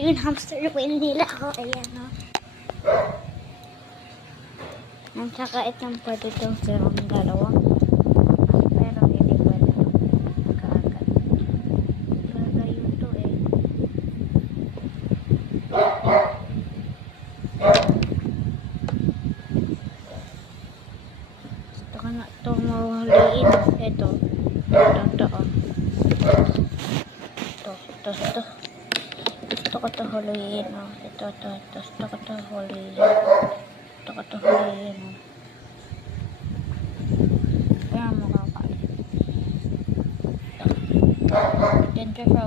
Ito yung hamster wheel nila. Oh, ayan, no. At saka itong pwede itong sirong dalawang. Pero hindi pwede kaagad. Gagayo to eh. Gusto ko na ito mahuliin. Ito. Ito. Ito. Gusto ko ito huliin. Ito. Gusto ko ito huliin. Kaya makakain. Diyan siya.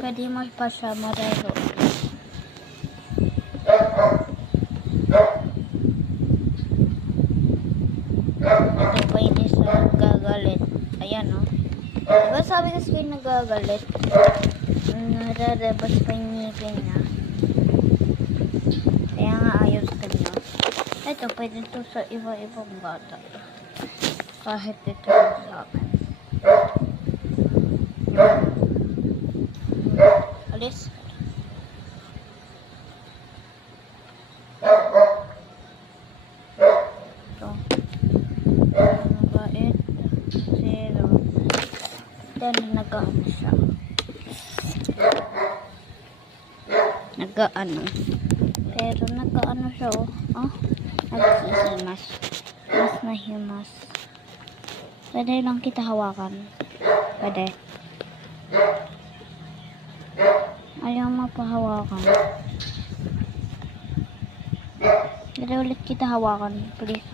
Pwede mo pa siya mararo. Ito pwede sa gagalit. Ayan, no? Diba sabi kasi kayo nagagalit? Nararabas pa yung ngipin niya. Kaya nga ayos ka niya. Ito, pwede ito sa iba-ibang bata. Kahit ito sa akin. Alis. Ito. Mabait. Zero. Then, nag-ano siya. Nag-ano. Pero nag-ano siya, oh. Oh, naghihimas. Mas nahimas. Pwede lang kita hawakan. Pwede. Ayaw mapahawakan. Pwede ulit kita hawakan, please.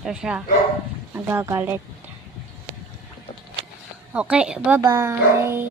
Ito siya. Nagagalit. Okay, bye-bye.